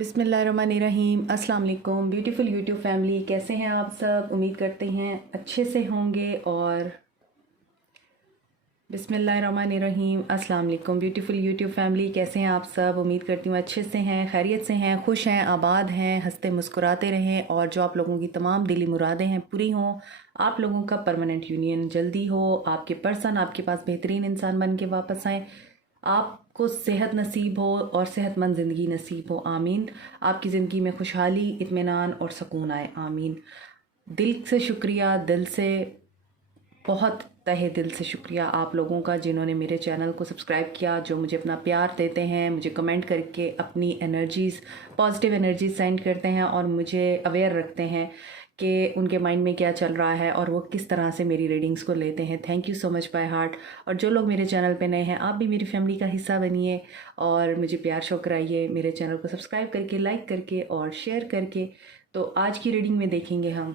बिस्मिल्लाहिर्रहमानिर्रहीम। अस्सलाम वालेकुम ब्यूटीफुल यूट्यूब फैमिली, कैसे हैं आप सब? उम्मीद करते हैं अच्छे से होंगे। और बिस्मिल्लाहिर्रहमानिर्रहीम। अस्सलाम वालेकुम ब्यूटीफुल यूट्यूब फैमिली, कैसे हैं आप सब? उम्मीद करती हूँ अच्छे से हैं, खैरियत से हैं, खुश हैं, आबाद हैं, हंसते मुस्कुराते रहें और जो आप लोगों की तमाम दिली मुरादें हैं पूरी हों। आप लोगों का परमानेंट यूनियन जल्दी हो, आपके पर्सन आपके पास बेहतरीन इंसान बन के वापस आएँ, आपको सेहत नसीब हो और सेहतमंद ज़िंदगी नसीब हो, आमीन। आपकी ज़िंदगी में खुशहाली, इत्मीनान और सुकून आए, आमीन। दिल से शुक्रिया, दिल से बहुत तहे दिल से शुक्रिया आप लोगों का जिन्होंने मेरे चैनल को सब्सक्राइब किया, जो मुझे अपना प्यार देते हैं, मुझे कमेंट करके अपनी एनर्जीज़, पॉजिटिव एनर्जीज सेंड करते हैं और मुझे अवेयर रखते हैं कि उनके माइंड में क्या चल रहा है और वो किस तरह से मेरी रीडिंग्स को लेते हैं। Thank you so much by heart. और जो लोग मेरे चैनल पे नए हैं, आप भी मेरी फैमिली का हिस्सा बनिए और मुझे प्यार शो कराइए, मेरे चैनल को सब्सक्राइब करके, लाइक करके और शेयर करके। तो आज की रीडिंग में देखेंगे हम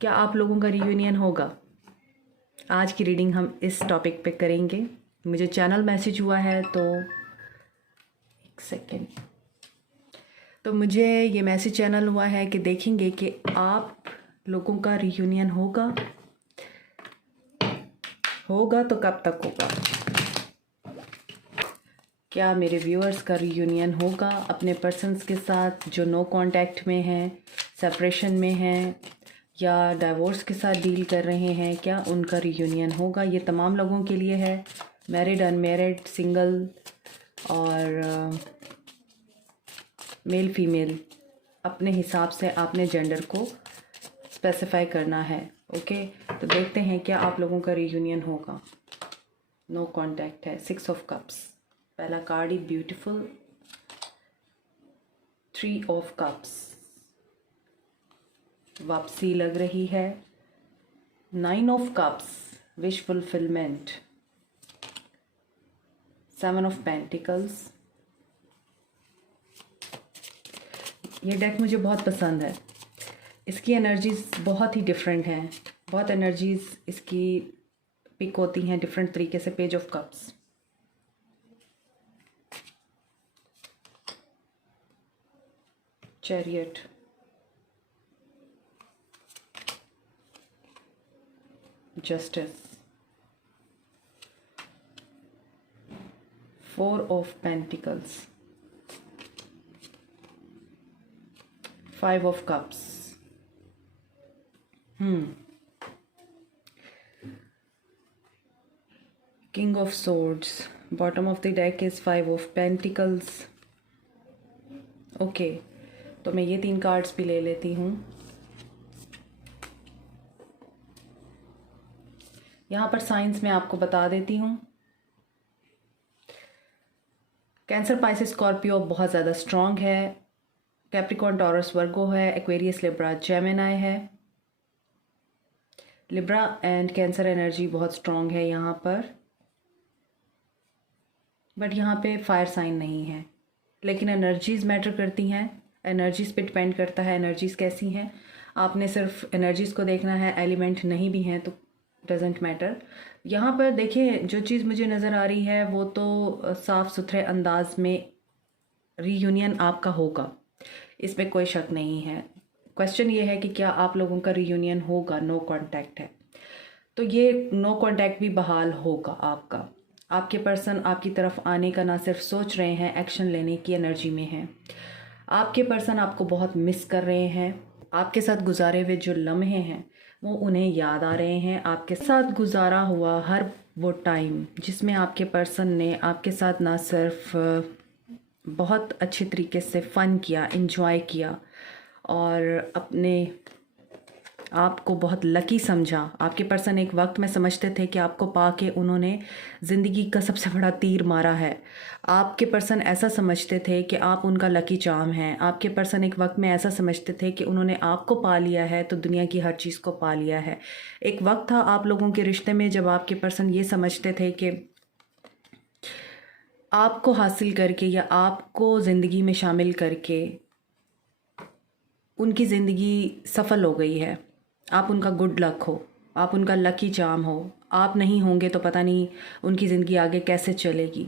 क्या आप लोगों का रियूनियन होगा। आज की रीडिंग हम इस टॉपिक पे करेंगे। मुझे चैनल मैसेज हुआ है, तो एक सेकेंड, तो मुझे ये मैसेज चैनल हुआ है कि देखेंगे कि आप लोगों का रियूनियन होगा तो कब तक होगा। क्या मेरे व्यूअर्स का रियूनियन होगा अपने पर्सन्स के साथ जो नो कांटेक्ट में हैं, सेपरेशन में हैं या डाइवोर्स के साथ डील कर रहे हैं? क्या उनका रियूनियन होगा? ये तमाम लोगों के लिए है, मैरिड, अनमैरिड, सिंगल और मेल फीमेल। अपने हिसाब से आपने जेंडर को स्पेसिफाई करना है। ओके, तो देखते हैं क्या आप लोगों का रियूनियन होगा। नो कांटेक्ट है, 6 ऑफ कप्स, पहला card he beautiful, 3 of cups, वापसी लग रही है, 9 of cups, wish fulfilment, 7 of pentacles. ये डेक मुझे बहुत पसंद है, इसकी एनर्जीज बहुत ही डिफरेंट हैं, बहुत एनर्जीज इसकी पिक होती हैं डिफरेंट तरीके से। Page of cups, chariot, justice, 4 of pentacles, 5 of cups. King of swords, bottom of the deck is 5 of pentacles. Okay, तो मैं ये 3 कार्ड्स भी ले लेती हूँ। यहाँ पर साइंस में आपको बता देती हूँ, कैंसर, पाइसेस, स्कॉर्पियो बहुत ज़्यादा स्ट्रॉन्ग है, कैप्रिकॉर्न, टॉरस, वर्गो है, एक्वेरियस, लिब्रा, जेमिनाई है। लिब्रा एंड कैंसर एनर्जी बहुत स्ट्रॉन्ग है यहाँ पर, बट यहाँ पे फायर साइन नहीं है, लेकिन एनर्जीज़ मैटर करती हैं, एनर्जीज़ पे डिपेंड करता है एनर्जीज़ कैसी हैं। आपने सिर्फ एनर्जीज़ को देखना है, एलिमेंट नहीं भी हैं तो डजेंट मैटर। यहाँ पर देखिए, जो चीज़ मुझे नज़र आ रही है वो तो साफ़ सुथरे अंदाज में रीयूनियन आपका होगा, इसमें कोई शक नहीं है। क्वेश्चन ये है कि क्या आप लोगों का रीयूनियन होगा। नो कांटेक्ट है, तो ये नो कांटेक्ट भी बहाल होगा आपका। आपके पर्सन आपकी तरफ आने का ना सिर्फ सोच रहे हैं, एक्शन लेने की एनर्जी में हैं। आपके पर्सन आपको बहुत मिस कर रहे हैं, आपके साथ गुजारे हुए जो लम्हे हैं वो उन्हें याद आ रहे हैं। आपके साथ गुजारा हुआ हर वो टाइम जिसमें आपके पर्सन ने आपके साथ ना सिर्फ बहुत अच्छे तरीके से फ़न किया, इंजॉय किया और अपने आपको बहुत लकी समझा। आपके पर्सन एक वक्त में समझते थे कि आपको पाके उन्होंने ज़िंदगी का सबसे बड़ा तीर मारा है। आपके पर्सन ऐसा समझते थे कि आप उनका लकी चार्म हैं। आपके पर्सन एक वक्त में ऐसा समझते थे कि उन्होंने आपको पा लिया है तो दुनिया की हर चीज़ को पा लिया है। एक वक्त था आप लोगों के रिश्ते में जब आपके पर्सन ये समझते थे कि आपको हासिल करके या आपको ज़िंदगी में शामिल करके उनकी ज़िंदगी सफल हो गई है। आप उनका गुड लक हो, आप उनका लकी चार्म हो। आप नहीं होंगे तो पता नहीं उनकी ज़िंदगी आगे कैसे चलेगी।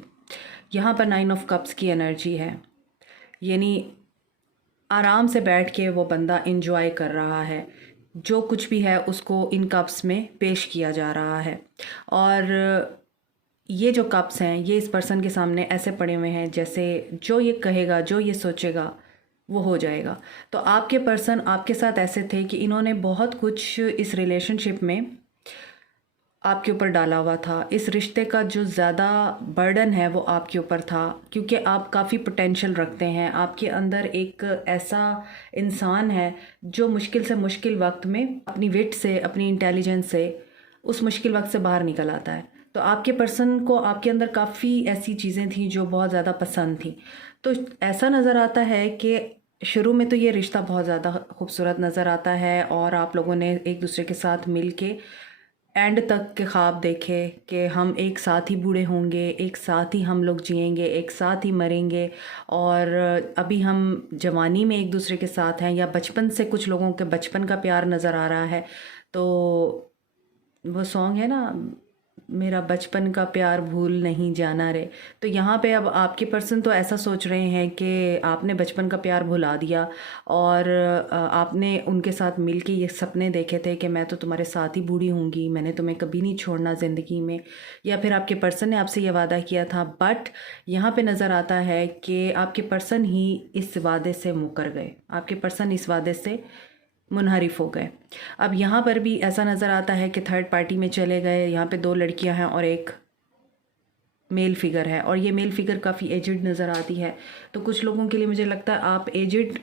यहाँ पर 9 ऑफ कप्स की एनर्जी है, यानी आराम से बैठ के वो बंदा इंजॉय कर रहा है, जो कुछ भी है उसको इन कप्स में पेश किया जा रहा है। और ये जो कप्स हैं ये इस पर्सन के सामने ऐसे पड़े हुए हैं जैसे जो ये कहेगा, जो ये सोचेगा वो हो जाएगा। तो आपके पर्सन आपके साथ ऐसे थे कि इन्होंने बहुत कुछ इस रिलेशनशिप में आपके ऊपर डाला हुआ था। इस रिश्ते का जो ज़्यादा बर्डन है वो आपके ऊपर था, क्योंकि आप काफ़ी पोटेंशियल रखते हैं। आपके अंदर एक ऐसा इंसान है जो मुश्किल से मुश्किल वक्त में अपनी विट से, अपनी इंटेलिजेंस से उस मुश्किल वक्त से बाहर निकल आता है। तो आपके पर्सन को आपके अंदर काफ़ी ऐसी चीज़ें थी जो बहुत ज़्यादा पसंद थी। तो ऐसा नज़र आता है कि शुरू में तो ये रिश्ता बहुत ज़्यादा खूबसूरत नज़र आता है और आप लोगों ने एक दूसरे के साथ मिल के एंड तक के ख्वाब देखे कि हम एक साथ ही बूढ़े होंगे, एक साथ ही हम लोग जिएंगे, एक साथ ही मरेंगे। और अभी हम जवानी में एक दूसरे के साथ हैं, या बचपन से कुछ लोगों के बचपन का प्यार नज़र आ रहा है। तो वो सॉन्ग है ना, मेरा बचपन का प्यार भूल नहीं जाना रे। तो यहाँ पे अब आपके पर्सन तो ऐसा सोच रहे हैं कि आपने बचपन का प्यार भुला दिया और आपने उनके साथ मिल के ये सपने देखे थे कि मैं तो तुम्हारे साथ ही बूढ़ी होंगी, मैंने तुम्हें कभी नहीं छोड़ना ज़िंदगी में। या फिर आपके पर्सन ने आपसे ये वादा किया था, बट यहाँ पे नज़र आता है कि आपके पर्सन ही इस वादे से मुकर गए, आपके पर्सन इस वादे से मुनहरिफ हो गए। अब यहाँ पर भी ऐसा नज़र आता है कि थर्ड पार्टी में चले गए। यहाँ पे 2 लड़कियां हैं और एक मेल फिगर है, और ये मेल फिगर काफ़ी एजिड नज़र आती है। तो कुछ लोगों के लिए मुझे लगता है आप एजिड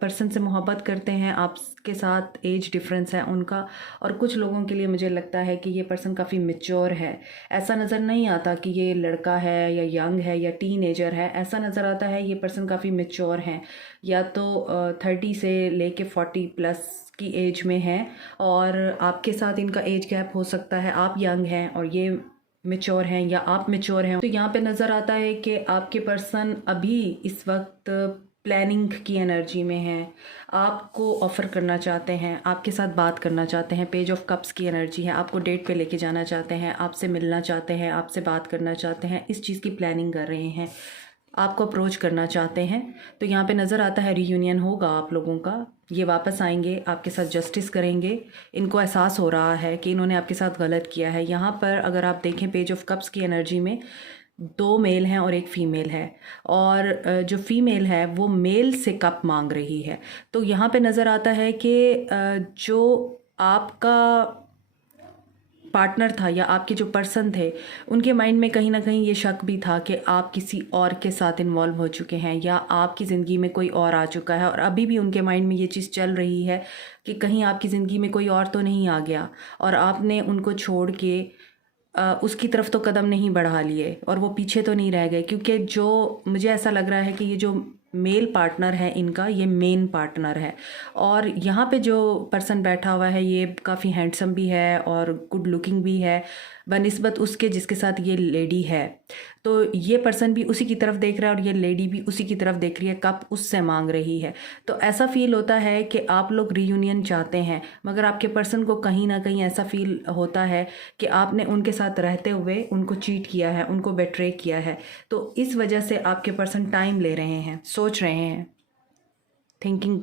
पर्सन से मोहब्बत करते हैं, आपके साथ एज डिफरेंस है उनका। और कुछ लोगों के लिए मुझे लगता है कि ये पर्सन काफ़ी मैच्योर है। ऐसा नज़र नहीं आता कि ये लड़का है या यंग है या टीनेजर है, ऐसा नज़र आता है ये पर्सन काफ़ी मैच्योर हैं, या तो 30 से लेके 40 प्लस की एज में है, और आपके साथ इनका एज गैप हो सकता है। आप यंग हैं और ये मैच्योर हैं, या आप मैच्योर हैं। तो यहाँ पे नज़र आता है कि आपके पर्सन अभी इस वक्त प्लानिंग की एनर्जी में है, आपको ऑफ़र करना चाहते हैं, आपके साथ बात करना चाहते हैं। पेज ऑफ कप्स की एनर्जी है, आपको डेट पे लेके जाना चाहते हैं, आपसे मिलना चाहते हैं, आपसे बात करना चाहते हैं, इस चीज़ की प्लानिंग कर रहे हैं, आपको अप्रोच करना चाहते हैं। तो यहाँ पे नज़र आता है रीयूनियन होगा आप लोगों का, ये वापस आएंगे, आपके साथ जस्टिस करेंगे। इनको एहसास हो रहा है कि इन्होंने आपके साथ गलत किया है। यहाँ पर अगर आप देखें पेज ऑफ कप्स की एनर्जी में 2 मेल हैं और एक फ़ीमेल है, और जो फ़ीमेल है वो मेल से कप मांग रही है। तो यहाँ पे नज़र आता है कि जो आपका पार्टनर था या आपके जो पर्सन थे, उनके माइंड में कहीं ना कहीं ये शक भी था कि आप किसी और के साथ इन्वॉल्व हो चुके हैं, या आपकी ज़िंदगी में कोई और आ चुका है। और अभी भी उनके माइंड में ये चीज़ चल रही है कि कहीं आपकी ज़िंदगी में कोई और तो नहीं आ गया, और आपने उनको छोड़ के उसकी तरफ तो कदम नहीं बढ़ा लिए, और वो पीछे तो नहीं रह गए। क्योंकि जो मुझे ऐसा लग रहा है कि ये जो मेल पार्टनर है इनका, ये मेन पार्टनर है। और यहाँ पे जो पर्सन बैठा हुआ है ये काफ़ी हैंडसम भी है और गुड लुकिंग भी है बनिस्बत उसके जिसके साथ ये लेडी है। तो ये पर्सन भी उसी की तरफ देख रहा है और ये लेडी भी उसी की तरफ देख रही है, कप उससे मांग रही है। तो ऐसा फील होता है कि आप लोग रीयूनियन चाहते हैं, मगर आपके पर्सन को कहीं ना कहीं ऐसा फील होता है कि आपने उनके साथ रहते हुए उनको चीट किया है, उनको बेट्रे किया है। तो इस वजह से आपके पर्सन टाइम ले रहे हैं, सोच रहे हैं, थिंकिंग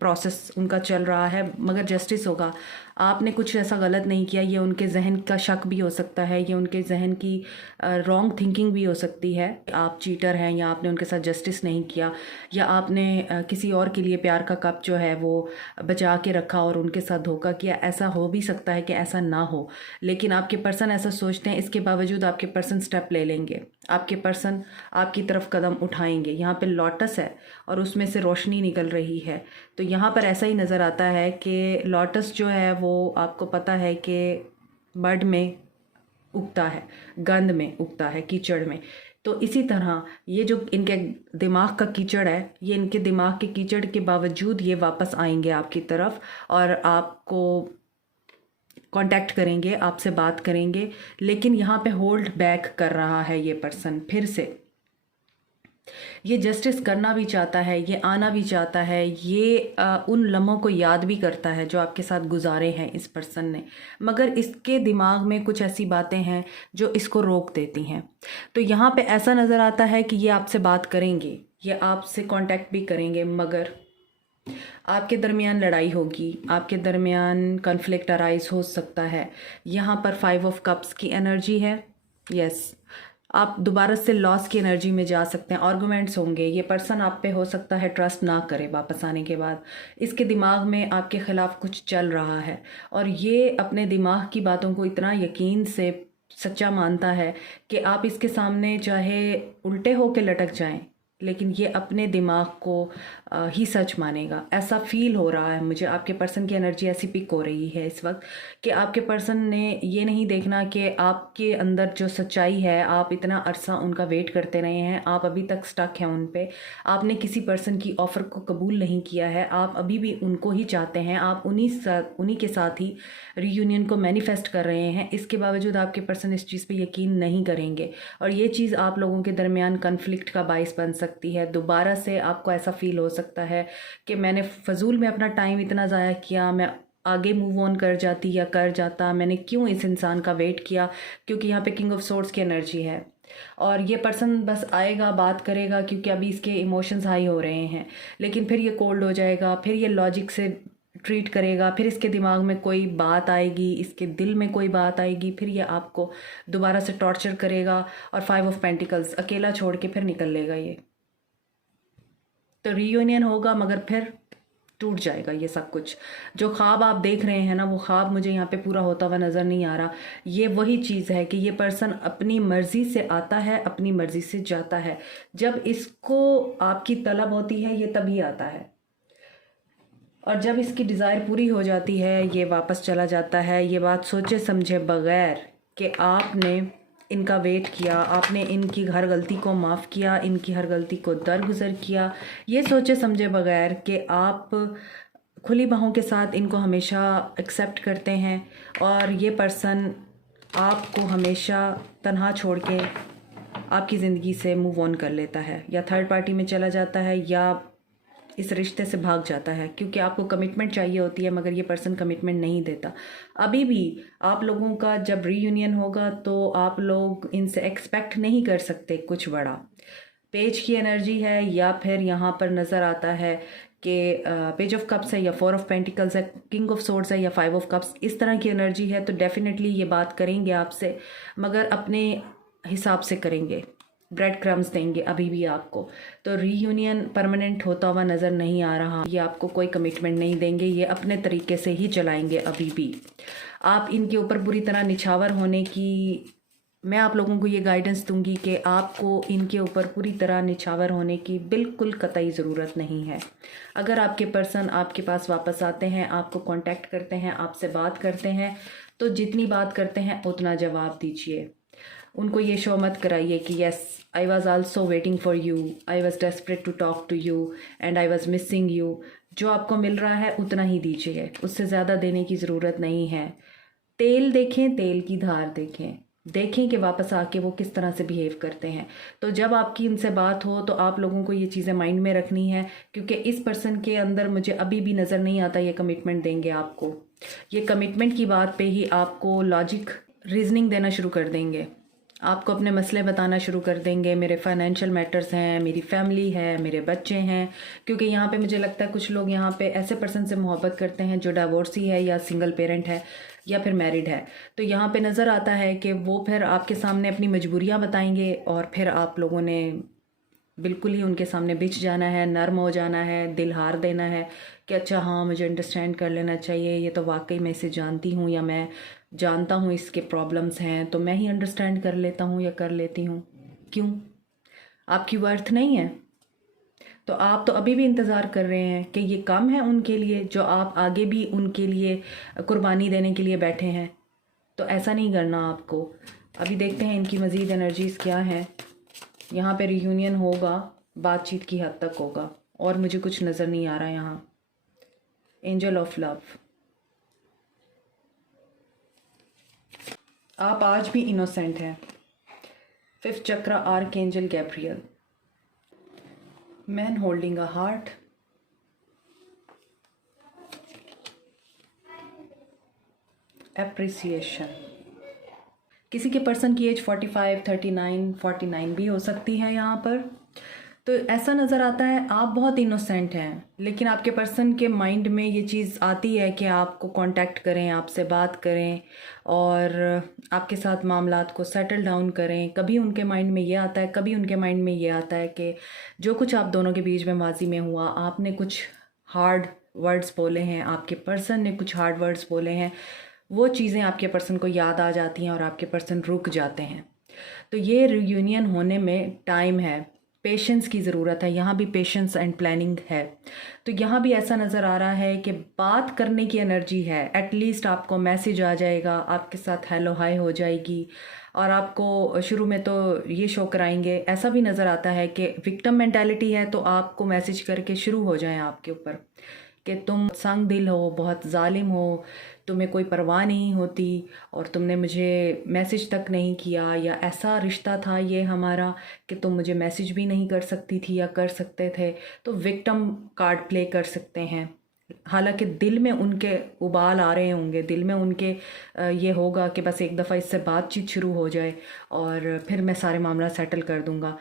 प्रोसेस उनका चल रहा है, मगर जस्टिस होगा। आपने कुछ ऐसा गलत नहीं किया, ये उनके जहन का शक भी हो सकता है, ये उनके जहन की रॉन्ग थिंकिंग भी हो सकती है। आप चीटर हैं, या आपने उनके साथ जस्टिस नहीं किया, या आपने किसी और के लिए प्यार का कप जो है वो बचा के रखा और उनके साथ धोखा किया। ऐसा हो भी सकता है कि ऐसा ना हो, लेकिन आपके पर्सन ऐसा सोचते हैं, इसके बावजूद आपके पर्सन स्टेप ले लेंगे, आपके पर्सन आपकी तरफ कदम उठाएंगे। यहाँ पे लॉटस है और उसमें से रोशनी निकल रही है। तो यहाँ पर ऐसा ही नज़र आता है कि लॉटस जो है वो आपको पता है कि बर्ड में उगता है, गंध में उगता है, कीचड़ में। तो इसी तरह ये जो इनके दिमाग का कीचड़ है, ये इनके दिमाग के कीचड़ के बावजूद ये वापस आएंगे आपकी तरफ और आपको कांटेक्ट करेंगे, आपसे बात करेंगे। लेकिन यहाँ पे होल्ड बैक कर रहा है ये पर्सन फिर से। ये जस्टिस करना भी चाहता है, ये आना भी चाहता है, ये उन लम्हों को याद भी करता है जो आपके साथ गुजारे हैं इस पर्सन ने, मगर इसके दिमाग में कुछ ऐसी बातें हैं जो इसको रोक देती हैं। तो यहाँ पे ऐसा नज़र आता है कि ये आपसे बात करेंगे, ये आपसे कांटेक्ट भी करेंगे, मगर आपके दरमियान लड़ाई होगी, आपके दरमियान कन्फ्लिक्ट अराइज हो सकता है। यहाँ पर 5 ऑफ कप्स की एनर्जी है। यस, आप दोबारा से लॉस की एनर्जी में जा सकते हैं, आर्गूमेंट्स होंगे, ये पर्सन आप पे हो सकता है ट्रस्ट ना करे वापस आने के बाद, इसके दिमाग में आपके ख़िलाफ़ कुछ चल रहा है और ये अपने दिमाग की बातों को इतना यकीन से सच्चा मानता है कि आप इसके सामने चाहे उल्टे हो के लटक जाएं, लेकिन ये अपने दिमाग को ही सच मानेगा। ऐसा फील हो रहा है मुझे, आपके पर्सन की एनर्जी ऐसी पिक हो रही है इस वक्त कि आपके पर्सन ने ये नहीं देखना कि आपके अंदर जो सच्चाई है, आप इतना अरसा उनका वेट करते रहे हैं, आप अभी तक स्टक हैं उन पे, आपने किसी पर्सन की ऑफ़र को कबूल नहीं किया है, आप अभी भी उनको ही चाहते हैं, आप उन्हीं के साथ ही रीयूनियन को मैनिफेस्ट कर रहे हैं। इसके बावजूद आपके पर्सन इस चीज़ पे यकीन नहीं करेंगे और ये चीज़ आप लोगों के दरमियान कन्फ्लिक्ट का बाइस बन सकती है। दोबारा से आपको ऐसा फील हो सकता है कि मैंने फ़जूल में अपना टाइम इतना ज़ाया किया, मैं आगे मूव ऑन कर जाती या कर जाता, मैंने क्यों इस इंसान का वेट किया, क्योंकि यहाँ पे किंग ऑफ सोर्ड्स की एनर्जी है और ये पर्सन बस आएगा, बात करेगा, क्योंकि अभी इसके इमोशंस हाई हो रहे हैं, लेकिन फिर ये कोल्ड हो जाएगा, फिर ये लॉजिक से ट्रीट करेगा, फिर इसके दिमाग में कोई बात आएगी, इसके दिल में कोई बात आएगी, फिर ये आपको दोबारा से टॉर्चर करेगा और 5 ऑफ पेंटिकल्स अकेला छोड़ के फिर निकल लेगा ये। तो रीयूनियन होगा मगर फिर टूट जाएगा ये सब कुछ। जो ख्वाब आप देख रहे हैं ना, वो ख्वाब मुझे यहाँ पे पूरा होता हुआ नज़र नहीं आ रहा। ये वही चीज़ है कि ये पर्सन अपनी मर्ज़ी से आता है, अपनी मर्ज़ी से जाता है। जब इसको आपकी तलब होती है ये तभी आता है और जब इसकी डिज़ायर पूरी हो जाती है ये वापस चला जाता है। ये बात सोचे समझे बग़ैर कि आपने इनका वेट किया, आपने इनकी हर गलती को माफ़ किया, इनकी हर गलती को दरगुजर किया, ये सोचे समझे बग़ैर कि आप खुली बाहों के साथ इनको हमेशा एक्सेप्ट करते हैं और ये पर्सन आपको हमेशा तन्हा छोड़ के आपकी ज़िंदगी से मूव ऑन कर लेता है, या थर्ड पार्टी में चला जाता है या इस रिश्ते से भाग जाता है, क्योंकि आपको कमिटमेंट चाहिए होती है मगर ये पर्सन कमिटमेंट नहीं देता। अभी भी आप लोगों का जब रीयूनियन होगा तो आप लोग इनसे एक्सपेक्ट नहीं कर सकते कुछ बड़ा। पेज की एनर्जी है या फिर यहाँ पर नज़र आता है कि पेज ऑफ कप्स है या 4 ऑफ पेंटिकल्स है, किंग ऑफ सोर्ड्स है या 5 ऑफ कप्स, इस तरह की एनर्जी है। तो डेफिनेटली ये बात करेंगे आपसे मगर अपने हिसाब से करेंगे, ब्रेड क्रम्स देंगे अभी भी आपको। तो रीयूनियन परमानेंट होता हुआ नज़र नहीं आ रहा। ये आपको कोई कमिटमेंट नहीं देंगे, ये अपने तरीके से ही चलाएंगे अभी भी। आप इनके ऊपर पूरी तरह निछावर होने की मैं आप लोगों को ये गाइडेंस दूंगी कि आपको इनके ऊपर पूरी तरह निछावर होने की बिल्कुल कतई ज़रूरत नहीं है। अगर आपके पर्सन आपके पास वापस आते हैं, आपको कांटेक्ट करते हैं, आपसे बात करते हैं, तो जितनी बात करते हैं उतना जवाब दीजिए। उनको ये शो मत कराइए कि yes I was also waiting for you, I was desperate to talk to you and I was missing you. जो आपको मिल रहा है उतना ही दीजिए, उससे ज़्यादा देने की ज़रूरत नहीं है। तेल देखें, तेल की धार देखें, देखें कि वापस आके वो किस तरह से बिहेव करते हैं। तो जब आपकी इनसे बात हो तो आप लोगों को ये चीज़ें माइंड में रखनी है, क्योंकि इस पर्सन के अंदर मुझे अभी भी नज़र नहीं आता ये कमिटमेंट देंगे आपको। ये कमिटमेंट की बात पे ही आपको लॉजिक रीजनिंग देना शुरू कर देंगे, आपको अपने मसले बताना शुरू कर देंगे। मेरे फाइनेंशियल मैटर्स हैं, मेरी फैमिली है, मेरे बच्चे हैं, क्योंकि यहाँ पे मुझे लगता है कुछ लोग यहाँ पे ऐसे पर्सन से मोहब्बत करते हैं जो डिवोर्सी है या सिंगल पेरेंट है या फिर मैरिड है। तो यहाँ पे नज़र आता है कि वो फिर आपके सामने अपनी मजबूरियाँ बताएंगे और फिर आप लोगों ने बिल्कुल ही उनके सामने बिछ जाना है, नर्म हो जाना है, दिल हार देना है कि अच्छा हाँ मुझे अंडरस्टैंड कर लेना चाहिए, ये तो वाकई मैं इसे जानती हूँ या मैं जानता हूँ इसके प्रॉब्लम्स हैं तो मैं ही अंडरस्टैंड कर लेता हूँ या कर लेती हूँ। क्यों? आपकी वर्थ नहीं है? तो आप तो अभी भी इंतज़ार कर रहे हैं कि ये कम है उनके लिए जो आप आगे भी उनके लिए कुर्बानी देने के लिए बैठे हैं। तो ऐसा नहीं करना आपको। अभी देखते हैं इनकी मज़ीद एनर्जीज़ क्या हैं। यहाँ पे रियूनियन होगा, बातचीत की हद तक होगा और मुझे कुछ नज़र नहीं आ रहा यहाँ। एंजल ऑफ लव, आप आज भी इनोसेंट हैं। 5th चक्र archangel Gabriel, man holding a heart, appreciation. किसी के पर्सन की एज 45, 39, 49 भी हो सकती है यहाँ पर। तो ऐसा नज़र आता है आप बहुत इनोसेंट हैं, लेकिन आपके पर्सन के माइंड में ये चीज़ आती है कि आपको कांटेक्ट करें, आपसे बात करें और आपके साथ मामलात को सेटल डाउन करें। कभी उनके माइंड में ये आता है, कभी उनके माइंड में ये आता है कि जो कुछ आप दोनों के बीच में माजी में हुआ, आपने कुछ हार्ड वर्ड्स बोले हैं, आपके पर्सन ने कुछ हार्ड वर्ड्स बोले हैं, वो चीज़ें आपके पर्सन को याद आ जाती हैं और आपके पर्सन रुक जाते हैं। तो ये रियूनियन होने में टाइम है, पेशेंस की ज़रूरत है। यहाँ भी पेशेंस एंड प्लानिंग है। तो यहाँ भी ऐसा नज़र आ रहा है कि बात करने की एनर्जी है। एटलीस्ट आपको मैसेज आ जाएगा, आपके साथ हेलो हाय हो जाएगी और आपको शुरू में तो ये शो कराएंगे। ऐसा भी नज़र आता है कि विक्टिम मेंटालिटी है तो आपको मैसेज करके शुरू हो जाएं आपके ऊपर कि तुम संग दिल हो, बहुत जालिम हो, तुम्हें कोई परवाह नहीं होती और तुमने मुझे मैसेज तक नहीं किया, या ऐसा रिश्ता था ये हमारा कि तुम मुझे मैसेज भी नहीं कर सकती थी या कर सकते थे। तो विक्टिम कार्ड प्ले कर सकते हैं। हालांकि दिल में उनके उबाल आ रहे होंगे, दिल में उनके ये होगा कि बस एक दफ़ा इससे बातचीत शुरू हो जाए और फिर मैं सारे मामला सेटल कर दूंगा।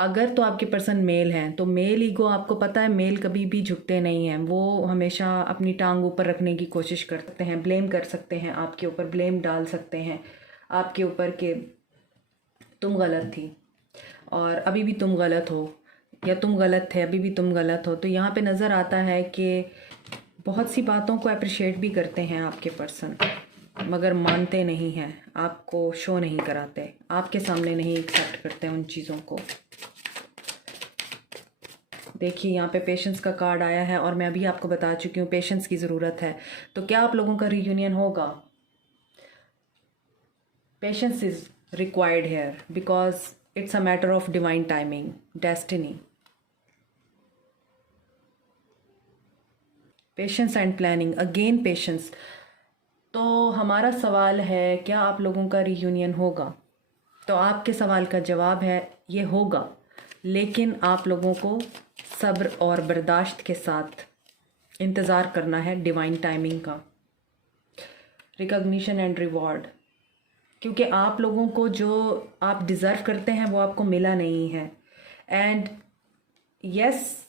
अगर तो आपके पर्सन मेल हैं तो मेल ईगो, आपको पता है मेल कभी भी झुकते नहीं हैं। वो हमेशा अपनी टांग ऊपर रखने की कोशिश कर सकते हैं, ब्लेम कर सकते हैं, आपके ऊपर ब्लेम डाल सकते हैं आपके ऊपर कि तुम गलत थी और अभी भी तुम गलत हो, या तुम गलत थे अभी भी तुम गलत हो। तो यहाँ पे नज़र आता है कि बहुत सी बातों को अप्रिशिएट भी करते हैं आपके पर्सन, मगर मानते नहीं हैं, आपको शो नहीं कराते, आपके सामने नहीं एक्सेप्ट करते उन चीज़ों को। देखिए यहाँ पे पेशेंस का कार्ड आया है और मैं अभी आपको बता चुकी हूँ पेशेंस की ज़रूरत है। तो क्या आप लोगों का रीयूनियन होगा? Patience is required here because it's a matter of divine timing, destiny. Patience and planning, again patience. तो हमारा सवाल है क्या आप लोगों का रीयूनियन होगा? तो आपके सवाल का जवाब है ये होगा, लेकिन आप लोगों को सब्र और बर्दाश्त के साथ इंतज़ार करना है डिवाइन टाइमिंग का। रिकॉग्निशन एंड रिवॉर्ड, क्योंकि आप लोगों को जो आप डिज़र्व करते हैं वो आपको मिला नहीं है। And yes,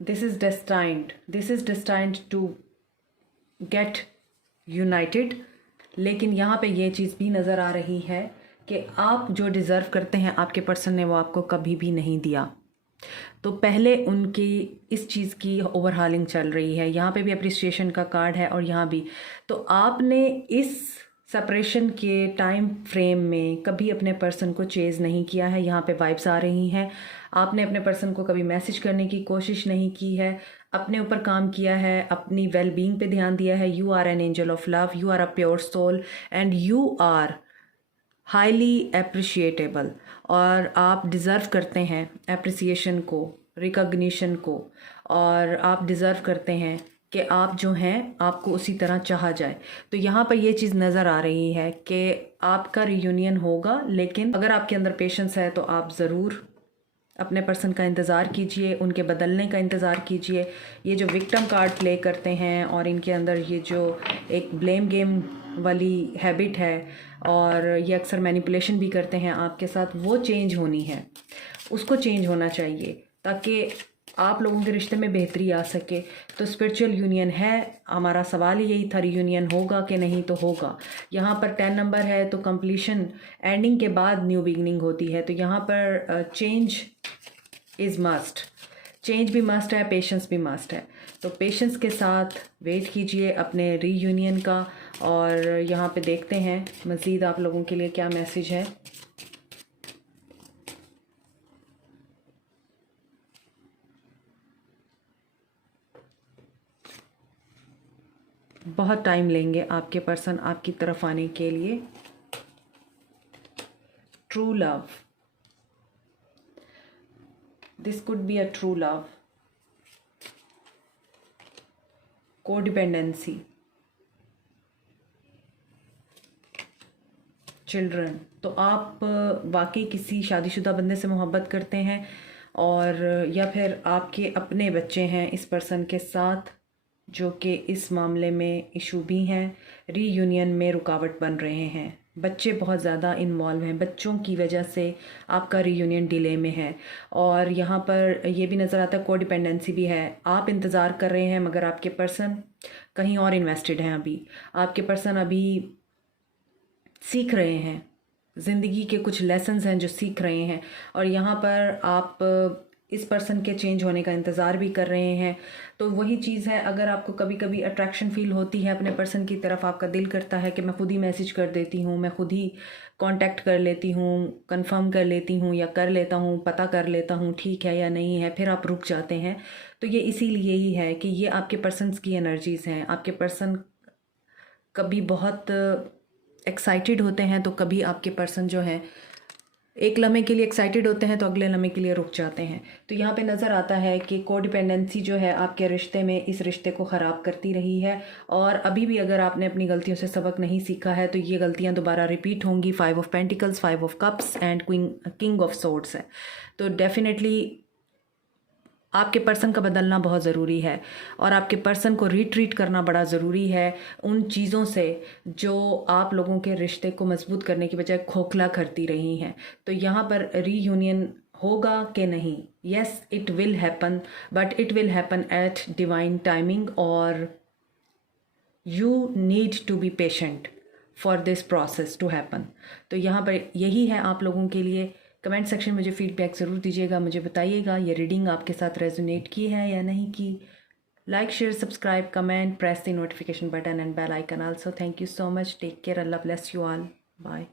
this is destined to get united. लेकिन यहाँ पे ये चीज़ भी नज़र आ रही है कि आप जो डिज़र्व करते हैं आपके पर्सन ने वो आपको कभी भी नहीं दिया। तो पहले उनकी इस चीज़ की ओवरहालिंग चल रही है। यहाँ पे भी अप्रिसिएशन का कार्ड है और यहाँ भी। तो आपने इस सेपरेशन के टाइम फ्रेम में कभी अपने पर्सन को चेज़ नहीं किया है। यहाँ पे वाइब्स आ रही हैं, आपने अपने पर्सन को कभी मैसेज करने की कोशिश नहीं की है, अपने ऊपर काम किया है, अपनी वेल बीइंग पे ध्यान दिया है। You are an angel of love, you are a pure soul and you are highly appreciatable. और आप डिज़र्व करते हैं अप्रिसिएशन को, रिकॉग्निशन को, और आप डिज़र्व करते हैं कि आप जो हैं आपको उसी तरह चाहा जाए। तो यहाँ पर ये चीज़ नज़र आ रही है कि आपका रियूनियन होगा, लेकिन अगर आपके अंदर पेशेंस है तो आप ज़रूर अपने पर्सन का इंतज़ार कीजिए, उनके बदलने का इंतज़ार कीजिए। ये जो विक्टिम कार्ड प्ले करते हैं और इनके अंदर ये जो एक ब्लेम गेम वाली हैबिट है और ये अक्सर मैनिपुलेशन भी करते हैं आपके साथ, वो चेंज होनी है, उसको चेंज होना चाहिए ताकि आप लोगों के रिश्ते में बेहतरी आ सके। तो स्पिरिचुअल यूनियन है, हमारा सवाल यही था रीयूनियन होगा कि नहीं, तो होगा। यहाँ पर 10 नंबर है तो कंप्लीशन, एंडिंग के बाद न्यू बिगनिंग होती है। तो यहाँ पर चेंज इज़ मस्ट, चेंज भी मस्ट है, पेशेंस भी मस्ट है। तो पेशेंस के साथ वेट कीजिए अपने रीयूनियन का। और यहाँ पे देखते हैं मज़ीद आप लोगों के लिए क्या मैसेज है। बहुत टाइम लेंगे आपके पर्सन आपकी तरफ आने के लिए। True love, this could be a true love. Codependency, children. तो आप वाकई किसी शादीशुदा बंदे से मोहब्बत करते हैं और या फिर आपके अपने बच्चे हैं इस पर्सन के साथ जो कि इस मामले में इशू भी हैं, रीयूनियन में रुकावट बन रहे हैं। बच्चे बहुत ज़्यादा इन्वॉल्व हैं, बच्चों की वजह से आपका रीयूनियन डिले में है। और यहाँ पर ये भी नज़र आता है कोडिपेंडेंसी भी है। आप इंतज़ार कर रहे हैं मगर आपके पर्सन कहीं और इन्वेस्टेड हैं। अभी आपके पर्सन अभी सीख रहे हैं, ज़िंदगी के कुछ लेसन्स हैं जो सीख रहे हैं। और यहाँ पर आप इस पर्सन के चेंज होने का इंतज़ार भी कर रहे हैं। तो वही चीज़ है, अगर आपको कभी कभी अट्रैक्शन फील होती है अपने पर्सन की तरफ, आपका दिल करता है कि मैं खुद ही मैसेज कर देती हूँ, मैं खुद ही कांटेक्ट कर लेती हूँ, कंफर्म कर लेती हूँ या कर लेता हूँ, पता कर लेता हूँ ठीक है या नहीं है, फिर आप रुक जाते हैं। तो ये इसीलिए ही है कि ये आपके पर्सन्स की एनर्जीज़ हैं। आपके पर्सन कभी बहुत एक्साइटेड होते हैं तो कभी आपके पर्सन जो है एक लम्हे के लिए एक्साइटेड होते हैं तो अगले लम्हे के लिए रुक जाते हैं। तो यहाँ पे नज़र आता है कि कोडिपेंडेंसी जो है आपके रिश्ते में इस रिश्ते को ख़राब करती रही है। और अभी भी अगर आपने अपनी गलतियों से सबक नहीं सीखा है तो ये गलतियाँ दोबारा रिपीट होंगी। 5 of pentacles, 5 of cups and king of swords है। तो डेफिनेटली आपके पर्सन का बदलना बहुत ज़रूरी है और आपके पर्सन को रीट्रीट करना बड़ा ज़रूरी है उन चीज़ों से जो आप लोगों के रिश्ते को मजबूत करने की बजाय खोखला करती रही हैं। तो यहाँ पर रीयूनियन होगा कि नहीं? Yes, it will happen, but it will happen at divine timing और you need to be patient for this process to happen. तो यहाँ पर यही है आप लोगों के लिए। कमेंट सेक्शन में मुझे फीडबैक ज़रूर दीजिएगा, मुझे बताइएगा ये रीडिंग आपके साथ रेजोनेट की है या नहीं की। Like, share, subscribe, comment, press the notification button and bell icon also. Thank you so much, take care, Allah bless you all, bye.